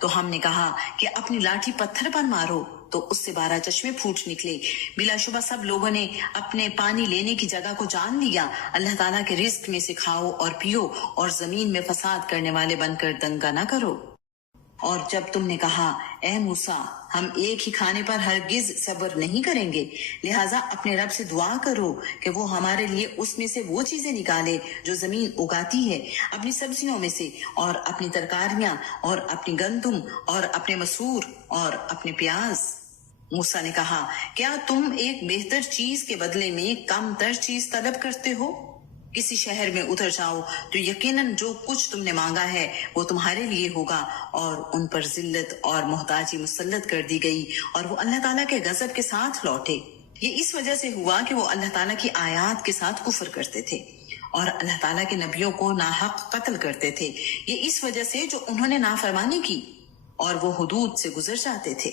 تو ہم نے کہا کہ اپنی لاٹھی پتھر پر مارو، تو اس سے 12 چشمے پھوٹ نکلے۔ بلا شبہ سب لوگوں نے اپنے پانی لینے کی جگہ کو جان لیا۔ اللہ تعالیٰ کے رزق میں سے کھاؤ اور پیو، اور زمین میں فساد کرنے والے بن کر دنگا نہ کرو۔ اور جب تم نے کہا اے موسیٰ ہم ایک ہی کھانے پر ہرگز صبر نہیں کریں گے، لہٰذا اپنے رب سے دعا کرو کہ وہ ہمارے لیے اس میں سے وہ چیزیں نکالے جو زمین اگاتی ہے، اپنی سبزیوں میں سے، اور اپنی ترکاریاں، اور اپنی گندم، اور اپنے مسور، اور اپنے پیاز۔ موسیٰ نے کہا کیا تم ایک بہتر چیز کے بدلے میں کم تر چیز طلب کرتے ہو؟ کسی شہر میں اتر جاؤ تو یقیناً جو کچھ تم نے مانگا ہے وہ تمہارے لیے ہوگا، اور ان پر ذلت اور محتاجی مسلط کر دی گئی، اور وہ اللہ تعالیٰ کے غضب کے ساتھ لوٹے۔ یہ اس وجہ سے ہوا کہ وہ اللہ تعالیٰ کی آیات کے ساتھ کفر کرتے تھے اور اللہ تعالیٰ کے نبیوں کو ناحق قتل کرتے تھے۔ یہ اس وجہ سے جو انہوں نے نافرمانی کی اور وہ حدود سے گزر جاتے تھے۔